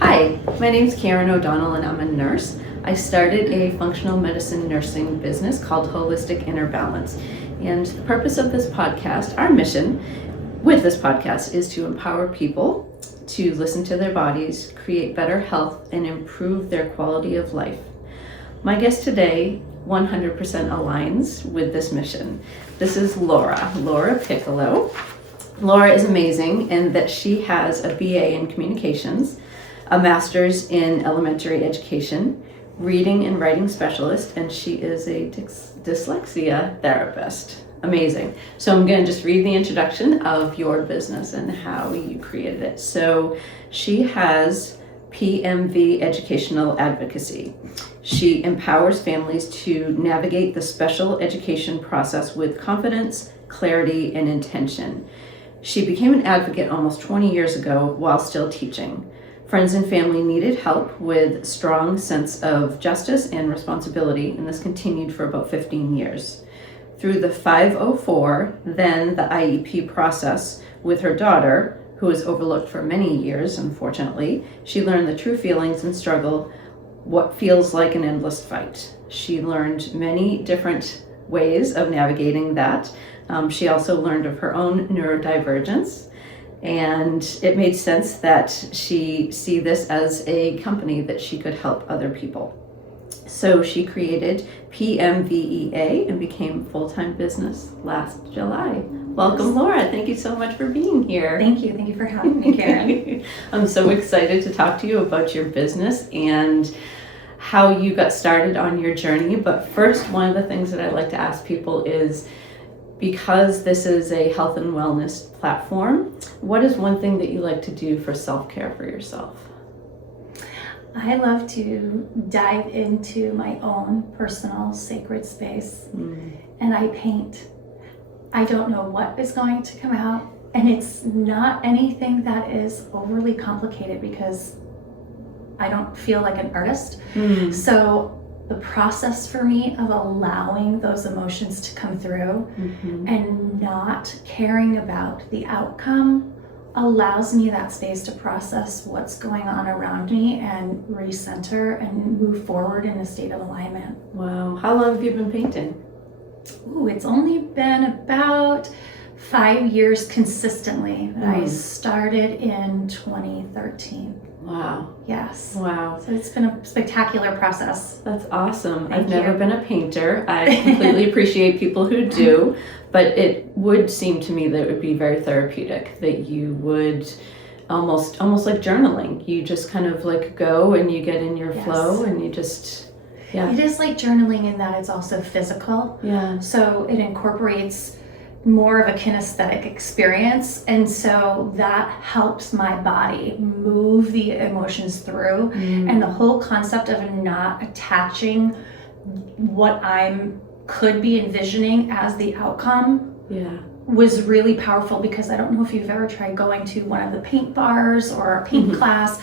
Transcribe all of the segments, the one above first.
Hi, my name's Karen O'Donnell and I'm a nurse. I started a functional medicine nursing business called Holistic Inner Balance. And the purpose of this podcast, our mission with this podcast, is to empower people to listen to their bodies, create better health, and improve their quality of life. My guest today 100% aligns with this mission. This is Laura Piccolo. Laura is amazing in that she has a BA in communications, a master's in elementary education, reading and writing specialist, and she is a dyslexia therapist. Amazing. So I'm going to just read the introduction of your business and how you created it. So she has PMV Educational Advocacy. She empowers families to navigate the special education process with confidence, clarity, and intention. She became an advocate almost 20 years ago while still teaching. Friends and family needed help with strong sense of justice and responsibility, and this continued for about 15 years. Through the 504, then the IEP process with her daughter, who was overlooked for many years, unfortunately, she learned the true feelings and struggle, what feels like an endless fight. She learned many different ways of navigating that. She also learned of her own neurodivergence, and it made sense that she see this as a company that she could help other people. So she created PMVEA and became full-time business last July. Welcome, Laura. Thank you so much for being here. Thank you for having me, Karen. I'm so excited to talk to you about your business and how you got started on your journey. But first, one of the things that I like to ask people is, because this is a health and wellness platform, what is one thing that you like to do for self-care for yourself? I love to dive into my own personal sacred space, and I paint. I don't know what is going to come out, and it's not anything that is overly complicated because I don't feel like an artist. So the process for me of allowing those emotions to come through and not caring about the outcome allows me that space to process what's going on around me and recenter and move forward in a state of alignment. Wow. How long have you been painting? It's only been about 5 years consistently. I started in 2013. Wow. Yes. Wow. So it's been a spectacular process. That's awesome. Thank I've never you. been a painter. I completely appreciate people who do, but it would seem to me that it would be very therapeutic, that you would almost like journaling. You just kind of like go and you get in your flow and you just, It is like journaling in that it's also physical. Yeah. So it incorporates more of a kinesthetic experience, and so that helps my body move the emotions through. And the whole concept of not attaching what I'm could be envisioning as the outcome was really powerful, because I don't know if you've ever tried going to one of the paint bars or a paint class.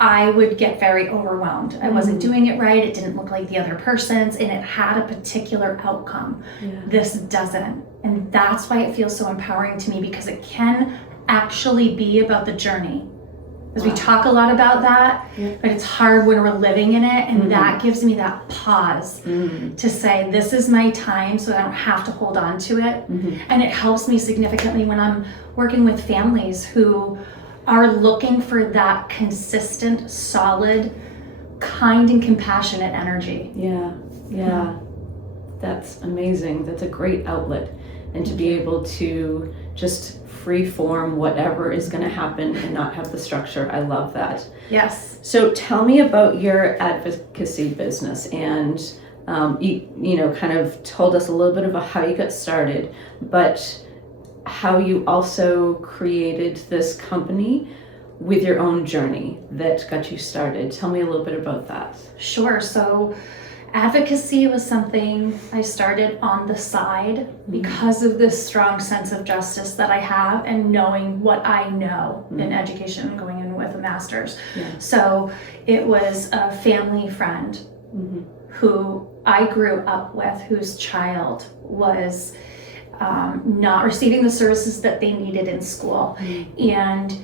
I would get very overwhelmed. I wasn't doing it right. It didn't look like the other person's, and it had a particular outcome. This doesn't. And that's why it feels so empowering to me, because it can actually be about the journey. Because we talk a lot about that, but it's hard when we're living in it. And that gives me that pause to say, this is my time, so I don't have to hold on to it. And it helps me significantly when I'm working with families who are looking for that consistent, solid, kind and compassionate energy. Yeah. That's amazing. That's a great outlet. And to be able to just free form whatever is going to happen and not have the structure. I love that. Yes. So tell me about your advocacy business, and you kind of told us a little bit about how you got started, but how you also created this company with your own journey that got you started. Tell me a little bit about that. Sure. So advocacy was something I started on the side because of this strong sense of justice that I have, and knowing what I know in education, going in with a master's. So it was a family friend who I grew up with, whose child was not receiving the services that they needed in school. And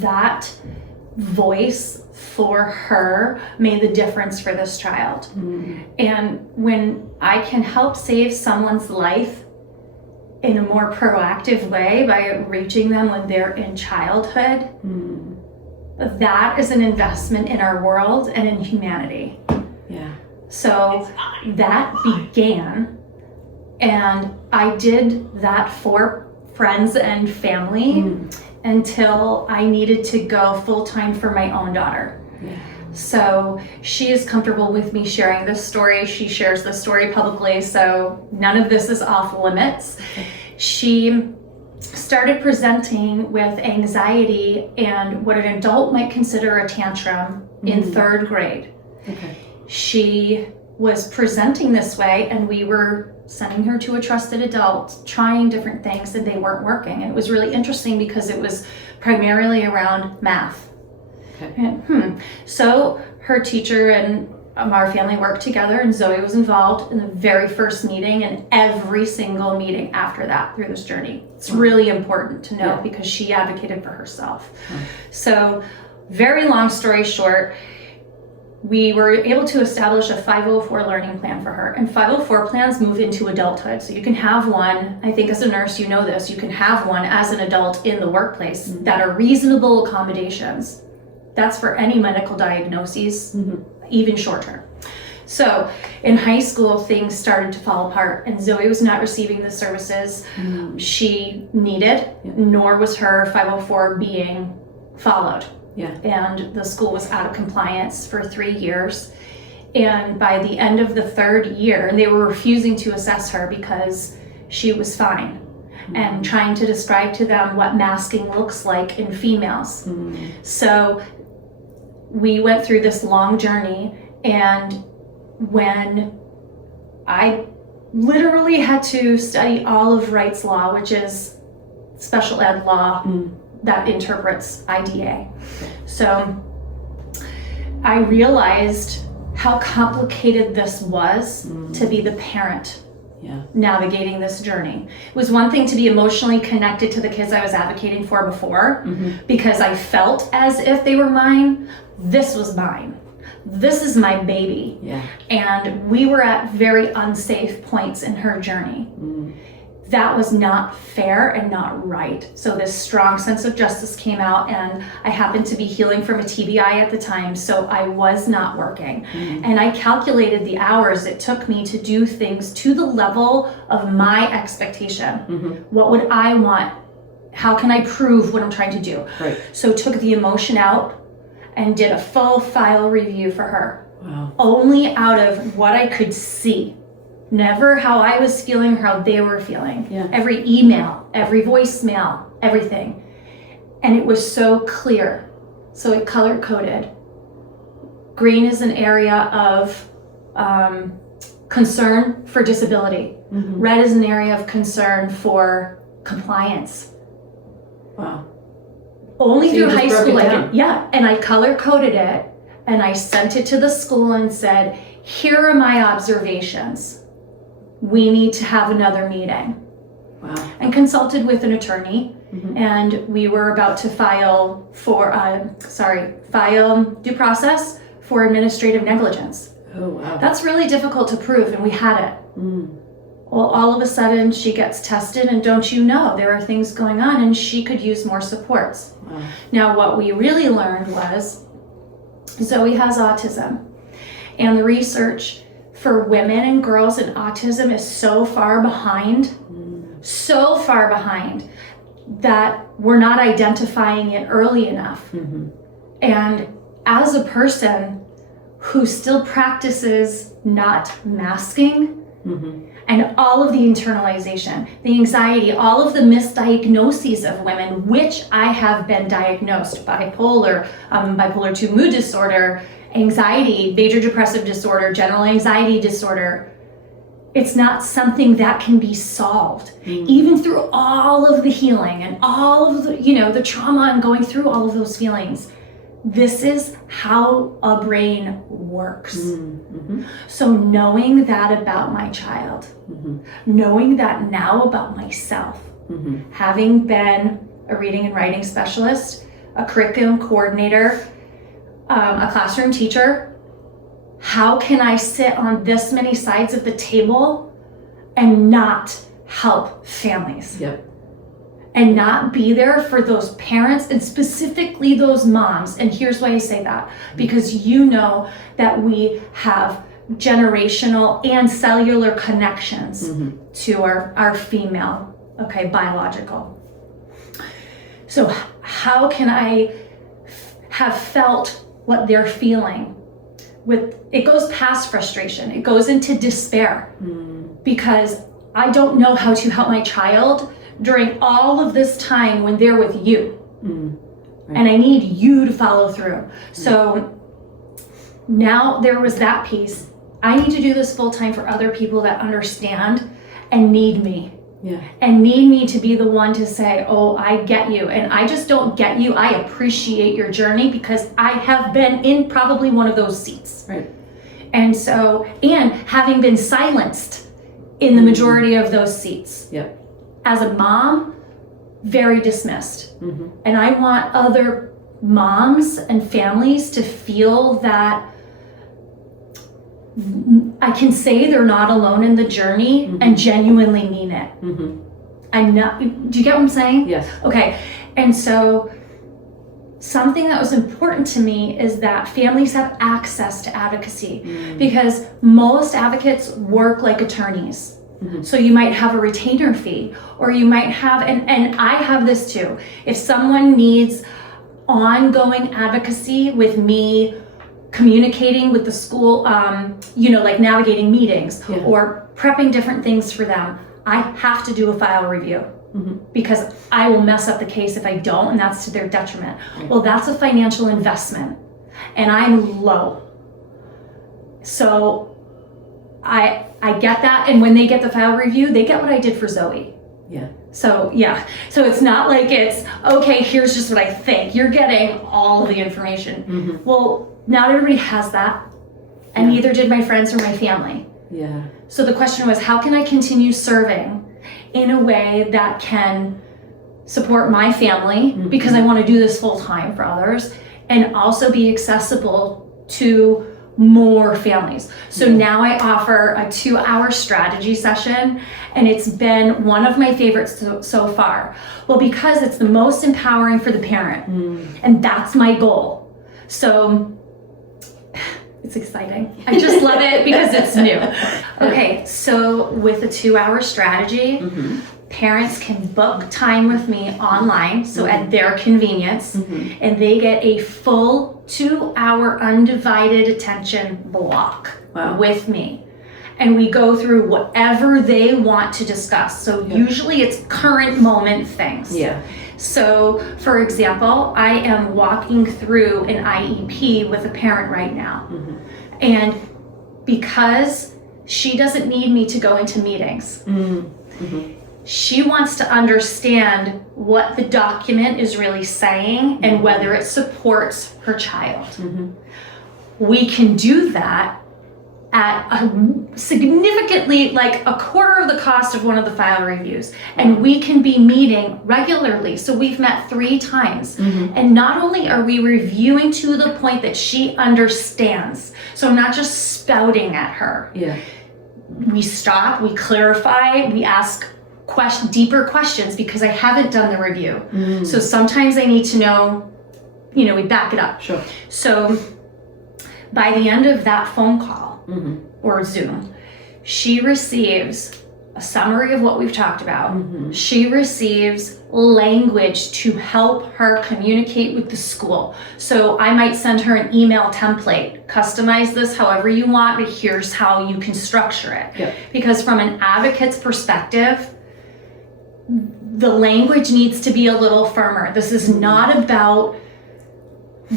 that voice for her made the difference for this child. And when I can help save someone's life in a more proactive way by reaching them when they're in childhood, that is an investment in our world and in humanity. Yeah. So that began, and I did that for friends and family until I needed to go full-time for my own daughter. Yeah. So she is comfortable with me sharing this story. She shares the story publicly, so none of this is off limits. She started presenting with anxiety and what an adult might consider a tantrum in 3rd grade. Okay. She was presenting this way, and we were sending her to a trusted adult, trying different things, and they weren't working. And it was really interesting because it was primarily around math. Okay. And, so her teacher and our family worked together, and Zoe was involved in the very first meeting and every single meeting after that through this journey. It's really important to know because she advocated for herself. So, very long story short, we were able to establish a 504 learning plan for her. And 504 plans move into adulthood. So you can have one, I think as a nurse, you know this, you can have one as an adult in the workplace that are reasonable accommodations. That's for any medical diagnoses, even short term. So in high school, things started to fall apart, and Zoe was not receiving the services she needed, nor was her 504 being followed. Yeah. And the school was out of compliance for 3 years. And by the end of the 3rd year, they were refusing to assess her because she was fine, and trying to describe to them what masking looks like in females. So we went through this long journey, and when I literally had to study all of rights law, which is special ed law that interprets IDA. So I realized how complicated this was to be the parent navigating this journey. It was one thing to be emotionally connected to the kids I was advocating for before, because I felt as if they were mine. This was mine. This is my baby. Yeah. And we were at very unsafe points in her journey. That was not fair and not right. So this strong sense of justice came out, and I happened to be healing from a TBI at the time, so I was not working. And I calculated the hours it took me to do things to the level of my expectation. What would I want? How can I prove what I'm trying to do? Right. So took the emotion out and did a full file review for her. Wow. Only out of what I could see. Never how I was feeling or how they were feeling. Yeah. Every email, every voicemail, everything. And it was so clear. So it color coded. Green is an area of concern for disability. Red is an area of concern for compliance. Wow. Only So through you just high broke school, it down. and I color coded it, and I sent it to the school and said, here are my observations. We need to have another meeting. Wow. And consulted with an attorney, and we were about to file due process for administrative negligence. Oh, wow. That's really difficult to prove, and we had it. Well, all of a sudden she gets tested, and don't you know, there are things going on, and she could use more supports. Wow. Now, what we really learned was Zoe has autism, and the research for women and girls in autism is so far behind, that we're not identifying it early enough. And as a person who still practices not masking, and all of the internalization, the anxiety, all of the misdiagnoses of women, which I have been diagnosed: bipolar, bipolar 2 mood disorder, anxiety, major depressive disorder, general anxiety disorder. It's not something that can be solved, even through all of the healing and all of the, the trauma and going through all of those feelings. This is how a brain works. So knowing that about my child, knowing that now about myself, having been a reading and writing specialist, a curriculum coordinator, a classroom teacher. How can I sit on this many sides of the table and not help families? Yep. And not be there for those parents and specifically those moms. And here's why I say that, because you know that we have generational and cellular connections to our female, biological. So how can I have felt what they're feeling? It goes past frustration. It goes into despair because I don't know how to help my child during all of this time when they're with you. Right. And I need you to follow through. So now there was that piece. I need to do this full time for other people that understand and need me. Yeah. And need me to be the one to say, oh, I get you. And I just don't get you. I appreciate your journey because I have been in probably one of those seats. Right. And so, and having been silenced in the majority of those seats. Yep. As a mom, very dismissed. And I want other moms and families to feel that I can say they're not alone in the journey and genuinely mean it. I'm not, do you get what I'm saying? Yes. Okay. And so something that was important to me is that families have access to advocacy because most advocates work like attorneys. So you might have a retainer fee, or you might have, and I have this too. If someone needs ongoing advocacy with me, communicating with the school, like navigating meetings or prepping different things for them, I have to do a file review because I will mess up the case if I don't, and that's to their detriment. Well, that's a financial investment, and I'm low. So I get that, and when they get the file review, they get what I did for Zoe. Yeah. So it's not like it's, okay, here's just what I think. You're getting all of the information. Well, not everybody has that, and neither did my friends or my family. Yeah. So the question was, how can I continue serving in a way that can support my family, because I want to do this full time for others, and also be accessible to more families. So now I offer a 2-hour strategy session, and it's been one of my favorites so far. Well, because it's the most empowering for the parent, and that's my goal. So it's exciting. I just love it because it's new. Okay, so with a 2-hour strategy, parents can book time with me online, so at their convenience, and they get a full 2-hour undivided attention block with me. And we go through whatever they want to discuss. So usually it's current moment things. Yeah. So for example, I am walking through an IEP with a parent right now. And because she doesn't need me to go into meetings, she wants to understand what the document is really saying and whether it supports her child. We can do that at a significantly, like a quarter of the cost of one of the file reviews. And we can be meeting regularly. So we've met 3 times. And not only are we reviewing to the point that she understands, so I'm not just spouting at her. Yeah. We stop, we clarify, we ask deeper questions because I haven't done the review. So sometimes I need to know, we back it up. Sure. So by the end of that phone call or Zoom, she receives a summary of what we've talked about. She receives language to help her communicate with the school. So I might send her an email template, customize this however you want, but here's how you can structure it. Yep. Because from an advocate's perspective, the language needs to be a little firmer. This is not about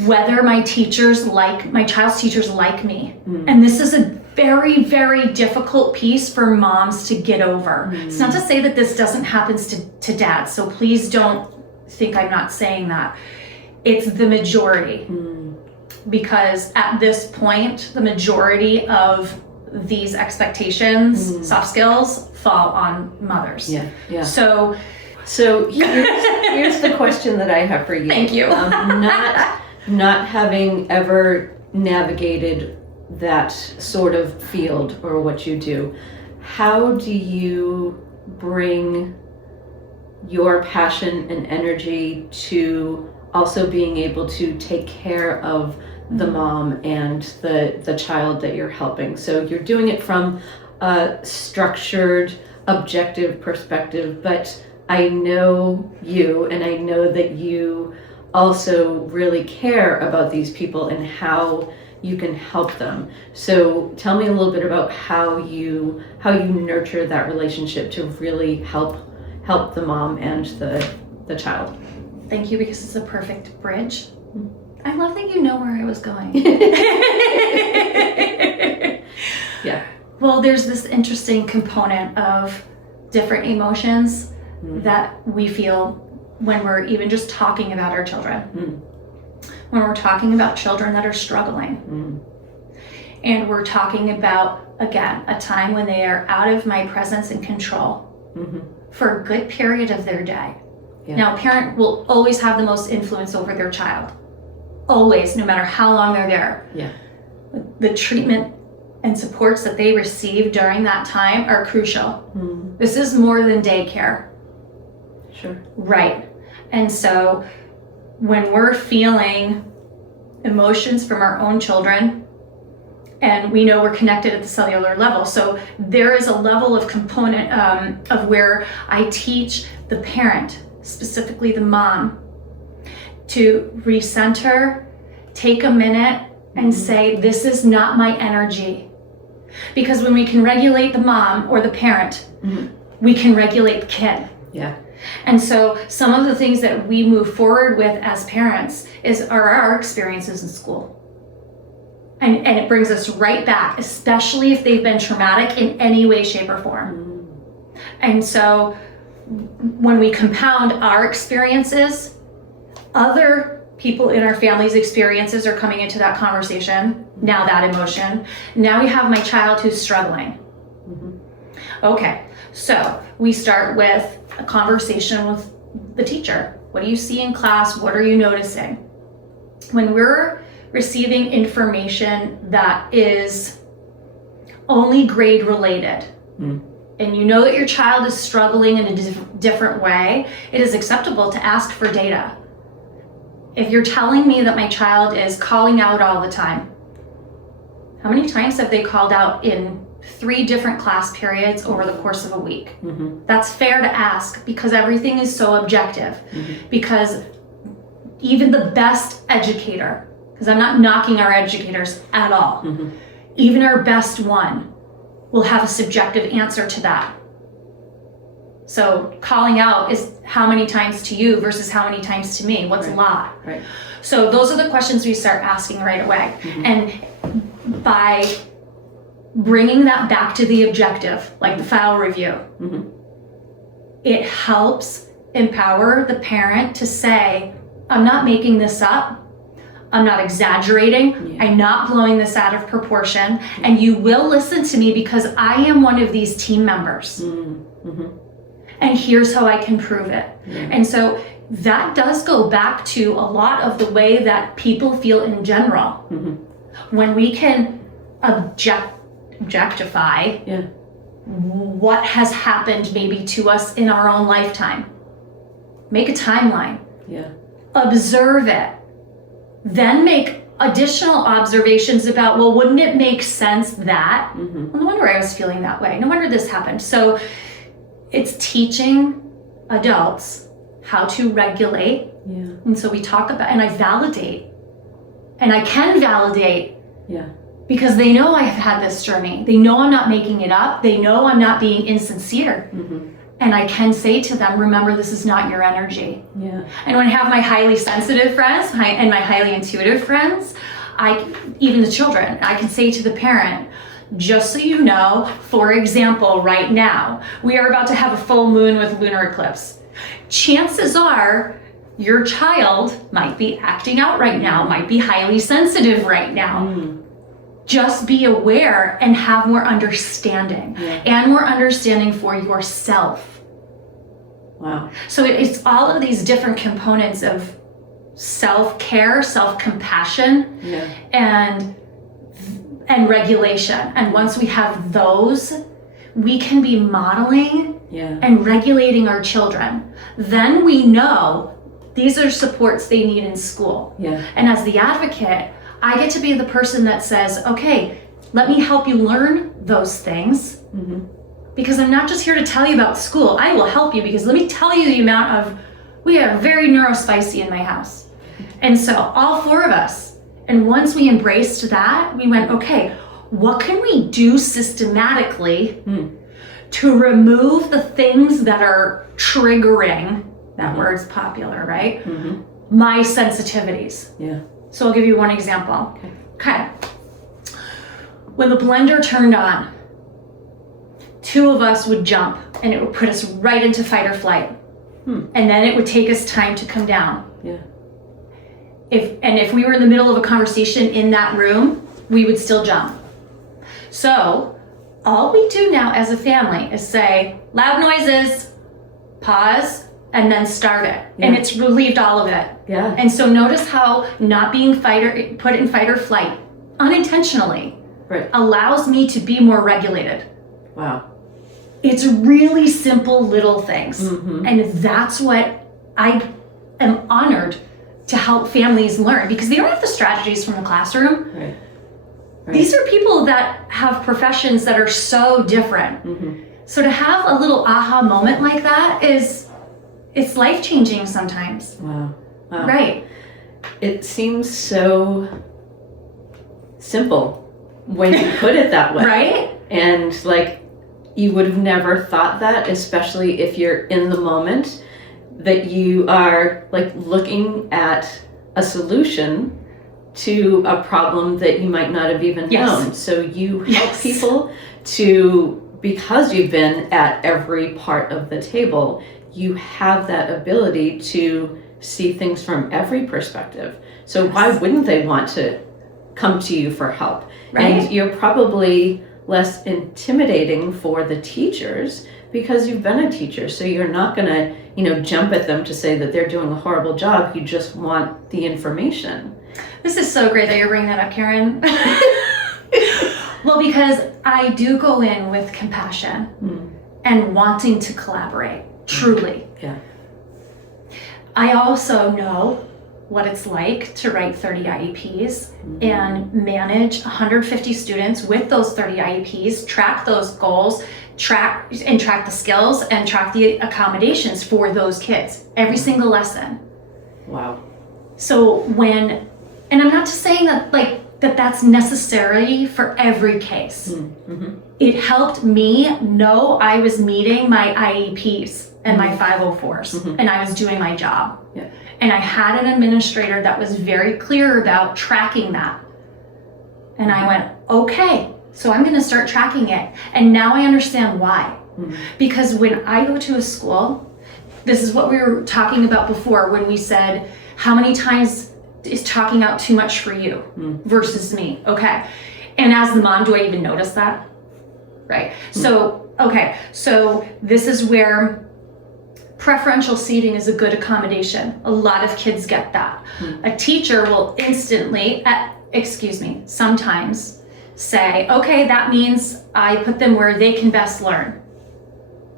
whether my child's teachers like me. And this is a very, very difficult piece for moms to get over. It's not to say that this doesn't happen to dads, so please don't think I'm not saying that. It's the majority. Because at this point, the majority of these expectations, soft skills, fall on mothers. Yeah. So So here's the question that I have for you. Thank you. Not having ever navigated that sort of field or what you do, how do you bring your passion and energy to also being able to take care of the mom and the child that you're helping? So you're doing it from a structured, objective perspective, but I know you, and I know that you also really care about these people and how you can help them. So tell me a little bit about how you nurture that relationship to really help the mom and the child. Thank you, because it's a perfect bridge. I love that you know where I was going. Yeah. Well, there's this interesting component of different emotions that we feel when we're even just talking about our children. When we're talking about children that are struggling. And we're talking about, again, a time when they are out of my presence and control for a good period of their day. Yeah. Now, a parent will always have the most influence over their child. Always, no matter how long they're there. Yeah. The treatment and supports that they receive during that time are crucial. This is more than daycare. Sure. Right. And so when we're feeling emotions from our own children, and we know we're connected at the cellular level, so there is a level of component of where I teach the parent, specifically the mom, to recenter, take a minute and say, this is not my energy. Because when we can regulate the mom or the parent, we can regulate the kid. Yeah. And so some of the things that we move forward with as parents are our experiences in school. And it brings us right back, especially if they've been traumatic in any way, shape, or form. And so when we compound our experiences, other people in our family's experiences are coming into that conversation, now that emotion. Now we have my child who's struggling. Okay, so we start with a conversation with the teacher. What do you see in class? What are you noticing? When we're receiving information that is only grade related, and you know that your child is struggling in a different way, it is acceptable to ask for data. If you're telling me that my child is calling out all the time, how many times have they called out in 3 different class periods over the course of a week? That's fair to ask, because everything is so objective. Because even the best educator, because I'm not knocking our educators at all, even our best one will have a subjective answer to that. So calling out is how many times to you versus how many times to me? What's a lot? Right. So those are the questions we start asking right away. And by bringing that back to the objective, like the file review, it helps empower the parent to say, I'm not making this up. I'm not exaggerating. I'm not blowing this out of proportion. And you will listen to me because I am one of these team members. And here's how I can prove it. And so that does go back to a lot of the way that people feel in general. When we can objectify what has happened maybe to us in our own lifetime. Make a timeline. Observe it. Then make additional observations about, well, wouldn't it make sense that? Well, no wonder I was feeling that way. No wonder this happened. So it's teaching adults how to regulate. And so we talk about, and I validate. And I can validate. Because they know I have had this journey. They know I'm not making it up. They know I'm not being insincere. And I can say to them, remember, this is not your energy. And when I have my highly sensitive friends and my highly intuitive friends, even the children, I can say to the parent, just so you know, for example, right now, we are about to have a full moon with lunar eclipse. Chances are your child might be acting out right now, might be highly sensitive right now. Just be aware and have more understanding, and more understanding for yourself. Wow. So it's all of these different components of self-care, self-compassion, Yeah. and regulation. And once we have those, we can be modeling Yeah. and regulating our children. Then we know these are supports they need in school. Yeah. And as the advocate, I get to be the person that says, okay, let me help you learn those things. Mm-hmm. Because I'm not just here to tell you about school. I will help you, because let me tell you the amount of, we are very neurospicy in my house. And so all four of us, and once we embraced that, we went, okay, what can we do systematically to remove the things that are triggering, that word's popular, right? Mm-hmm. My sensitivities. Yeah. So I'll give you one example. Okay. When the blender turned on, two of us would jump and it would put us right into fight or flight. And then it would take us time to come down. Yeah. If we were in the middle of a conversation in that room, we would still jump. So all we do now as a family is say, loud noises, pause, and then start it. Yeah. And it's relieved all of it. Yeah. And so notice how not being put in fight or flight unintentionally Right. allows me to be more regulated. Wow. It's really simple little things. Mm-hmm. And that's what I am honored to help families learn, because they don't have the strategies from the classroom. Right. Right. These are people that have professions that are so different. Mm-hmm. So to have a little aha moment like that it's life-changing sometimes. Wow. Wow. Right. It seems so simple when you put it that way. Right? And like, you would have never thought that, especially if you're in the moment, that you are like looking at a solution to a problem that you might not have even known. So you help people to, because you've been at every part of the table, you have that ability to see things from every perspective. So why wouldn't they want to come to you for help? Right. And you're probably less intimidating for the teachers because you've been a teacher. So you're not going to, jump at them to say that they're doing a horrible job. You just want the information. This is so great that you're bringing that up, Karen. Well, because I do go in with compassion and wanting to collaborate, truly. Yeah. I also know what it's like to write 30 IEPs and manage 150 students with those 30 IEPs, track those goals, track the skills, and track the accommodations for those kids, every single lesson. Wow. So and I'm not just saying that that's necessary for every case. Mm-hmm. It helped me know I was meeting my IEPs and my 504s, and I was doing my job. Yeah. And I had an administrator that was very clear about tracking that. And I went, okay, so I'm going to start tracking it. And now I understand why. Because when I go to a school, this is what we were talking about before when we said, how many times is talking out too much for you versus me? Okay. And as the mom, do I even notice that? Right. So, okay. So this is where preferential seating is a good accommodation. A lot of kids get that. A teacher will instantly, sometimes say, okay, that means I put them where they can best learn.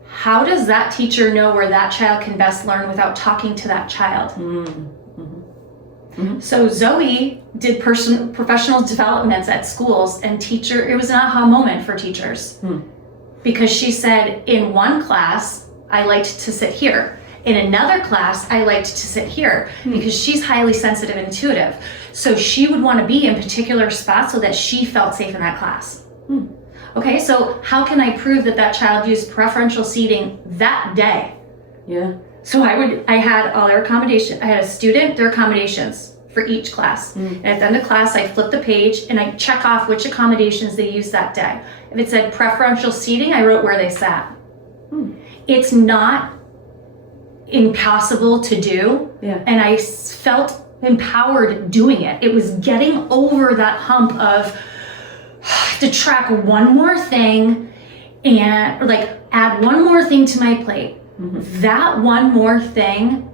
How does that teacher know where that child can best learn without talking to that child? So Zoe did professional developments at schools, and it was an aha moment for teachers. Because she said, in one class, I liked to sit here. In another class, I liked to sit here, because she's highly sensitive and intuitive. So she would want to be in particular spots so that she felt safe in that class. Okay, so how can I prove that child used preferential seating that day? Yeah. So I had all their accommodations. I had a student, their accommodations for each class. And at the end of class, I flip the page and I check off which accommodations they used that day. If it said preferential seating, I wrote where they sat. It's not impossible to do. Yeah. And I felt empowered doing it. It was getting over that hump of to track one more thing and add one more thing to my plate. That one more thing,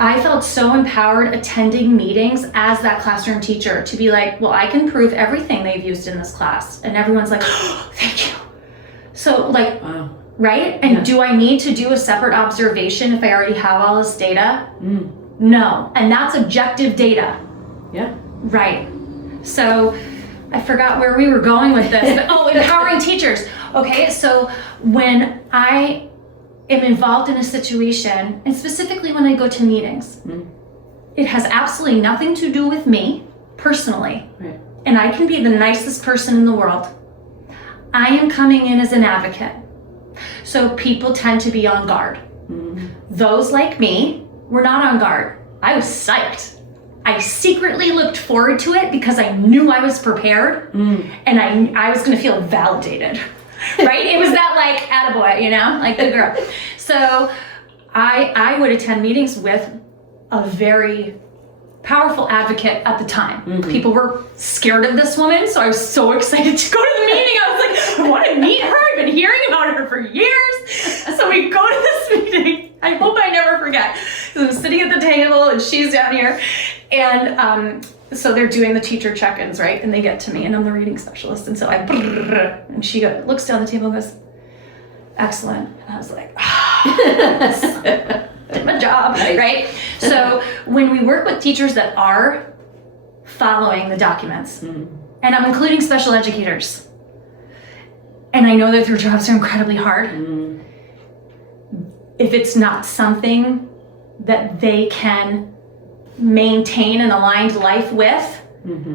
I felt so empowered attending meetings as that classroom teacher to be like, well, I can prove everything they've used in this class. And everyone's like, oh, thank you. So like, Wow. Right? And do I need to do a separate observation if I already have all this data? No. And that's objective data. Yeah. Right. So I forgot where we were going with this, but empowering teachers. Okay, so when I am involved in a situation, and specifically when I go to meetings, it has absolutely nothing to do with me personally. Right. And I can be the nicest person in the world. I am coming in as an advocate. So people tend to be on guard. Those like me were not on guard. I was psyched. I secretly looked forward to it because I knew I was prepared and I was going to feel validated. Right? It was that like attaboy, you know, like the girl. So I would attend meetings with a very powerful advocate at the time. People were scared of this woman, so I was so excited to go to the meeting. I was like, I want to meet her. I've been hearing about her for years. So we go to this meeting. I hope I never forget. I'm sitting at the table and she's down here. And so they're doing the teacher check-ins, right? And they get to me and I'm the reading specialist. And so and she looks down the table and goes, excellent. And I was like, did my job, right? So when we work with teachers that are following the documents, and I'm including special educators, and I know that their jobs are incredibly hard, if it's not something that they can maintain an aligned life with,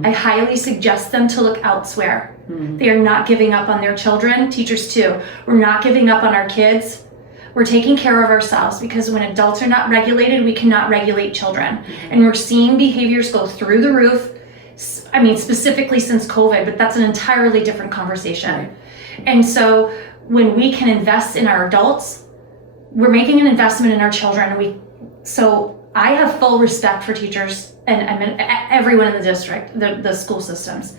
I highly suggest them to look elsewhere. They are not giving up on their children, teachers too. We're not giving up on our kids. We're taking care of ourselves because when adults are not regulated, we cannot regulate children. And we're seeing behaviors go through the roof. I mean, specifically since COVID, but that's an entirely different conversation. And so when we can invest in our adults, we're making an investment in our children. So I have full respect for teachers and everyone in the district, the school systems.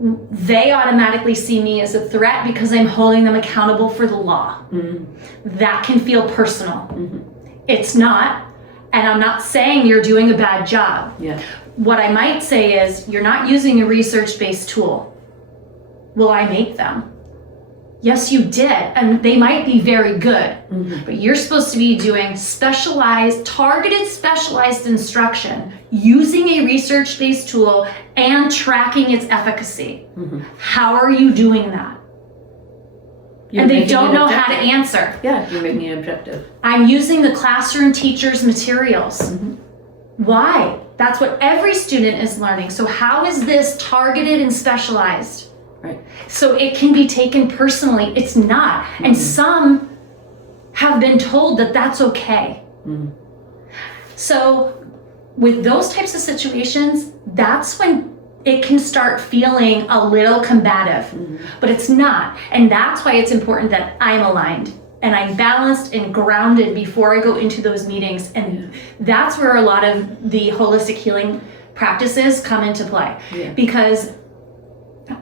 They automatically see me as a threat because I'm holding them accountable for the law. That can feel personal. It's not, and I'm not saying you're doing a bad job. What I might say is, you're not using a research-based tool. Will I make them? Yes, you did, and they might be very good, but you're supposed to be doing targeted specialized instruction using a research-based tool and tracking its efficacy. How are you doing that? And they don't know how to answer. Yeah, you're making it objective. I'm using the classroom teacher's materials. Why? That's what every student is learning. So how is this targeted and specialized? Right. So it can be taken personally. It's not. And some have been told that that's okay. So with those types of situations, that's when it can start feeling a little combative, but it's not. And that's why it's important that I'm aligned and I'm balanced and grounded before I go into those meetings. And that's where a lot of the holistic healing practices come into play, because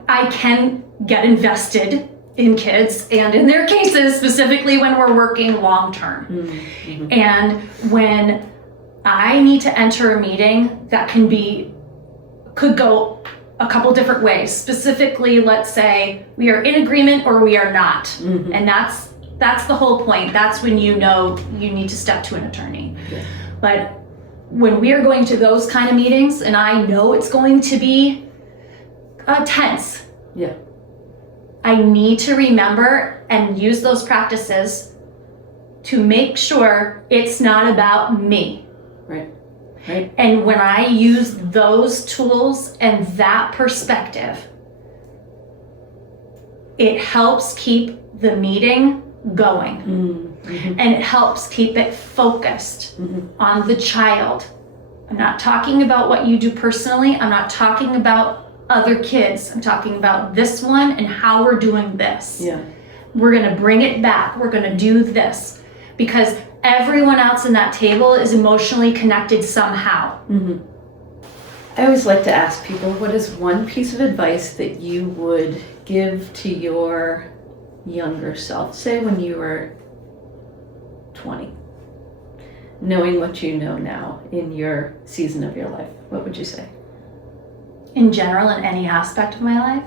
I can get invested in kids and in their cases, specifically when we're working long-term. And when I need to enter a meeting that could go a couple different ways. Specifically, let's say we are in agreement or we are not. And that's the whole point. That's when you know you need to step to an attorney. But when we are going to those kind of meetings and I know it's going to be tense, I need to remember and use those practices to make sure it's not about me. Right. And when I use those tools and that perspective, it helps keep the meeting going. And it helps keep it focused on the child. I'm not talking about what you do personally. I'm not talking about other kids. I'm talking about this one and how we're doing this. We're going to bring it back. We're going to do this because everyone else in that table is emotionally connected somehow. I always like to ask people, what is one piece of advice that you would give to your younger self? Say when you were 20? Knowing what you know now in your season of your life, what would you say? In general, in any aspect of my life?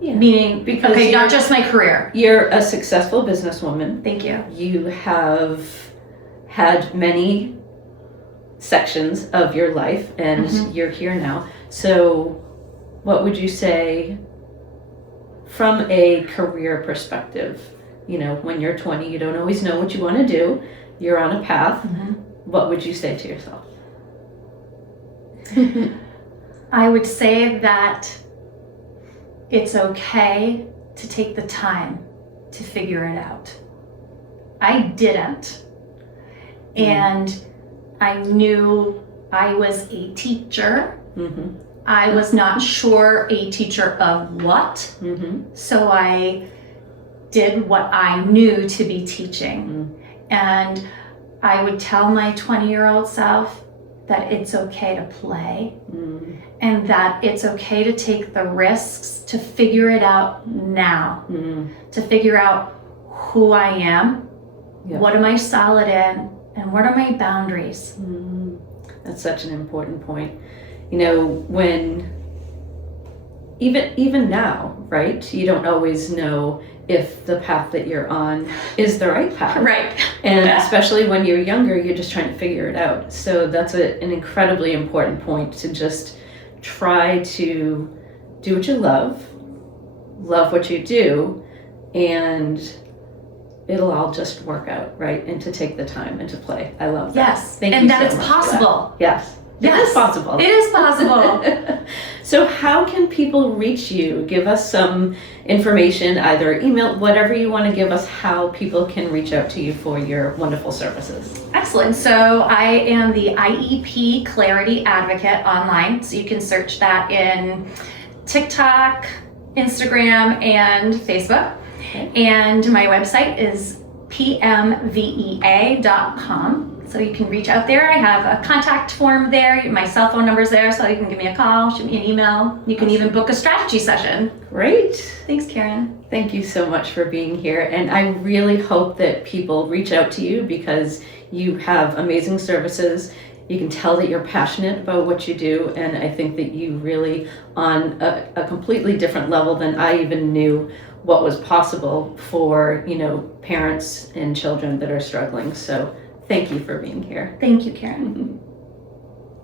Yeah. Meaning, Because okay, you're- not just my career. You're a successful businesswoman. Thank you. You have had many sections of your life and you're here now. So what would you say from a career perspective? You know, when you're 20, you don't always know what you want to do. You're on a path. What would you say to yourself? I would say that it's okay to take the time to figure it out. I didn't. And I knew I was a teacher. I was not sure a teacher of what. So I did what I knew to be teaching. And I would tell my 20-year-old self that it's okay to play and that it's okay to take the risks to figure it out now, to figure out who I am, what am I solid in, and what are my boundaries. That's such an important point. You know, when even now, right? You don't always know if the path that you're on is the right path. Right. And especially when you're younger, you're just trying to figure it out. So that's an incredibly important point, to just try to do what you love what you do, and it'll all just work out, right? And to take the time and to play. I love that. Yes. Thank and you that so it's much for possible. that. Yes. Yes. It is possible. It is possible. So how can people reach you? Give us some information, either email, whatever you want to give us, how people can reach out to you for your wonderful services. Excellent. So I am the IEP Clarity Advocate online. So you can search that in TikTok, Instagram, and Facebook. Okay. And my website is pmvea.com. So you can reach out there. I have a contact form there. My cell phone number's there, so you can give me a call, shoot me an email. You can even book a strategy session. Great. Thanks, Karen. Thank you so much for being here. And I really hope that people reach out to you, because you have amazing services. You can tell that you're passionate about what you do. And I think that you really, on a completely different level than I even knew what was possible for, you know, parents and children that are struggling. So thank you for being here. Thank you, Karen.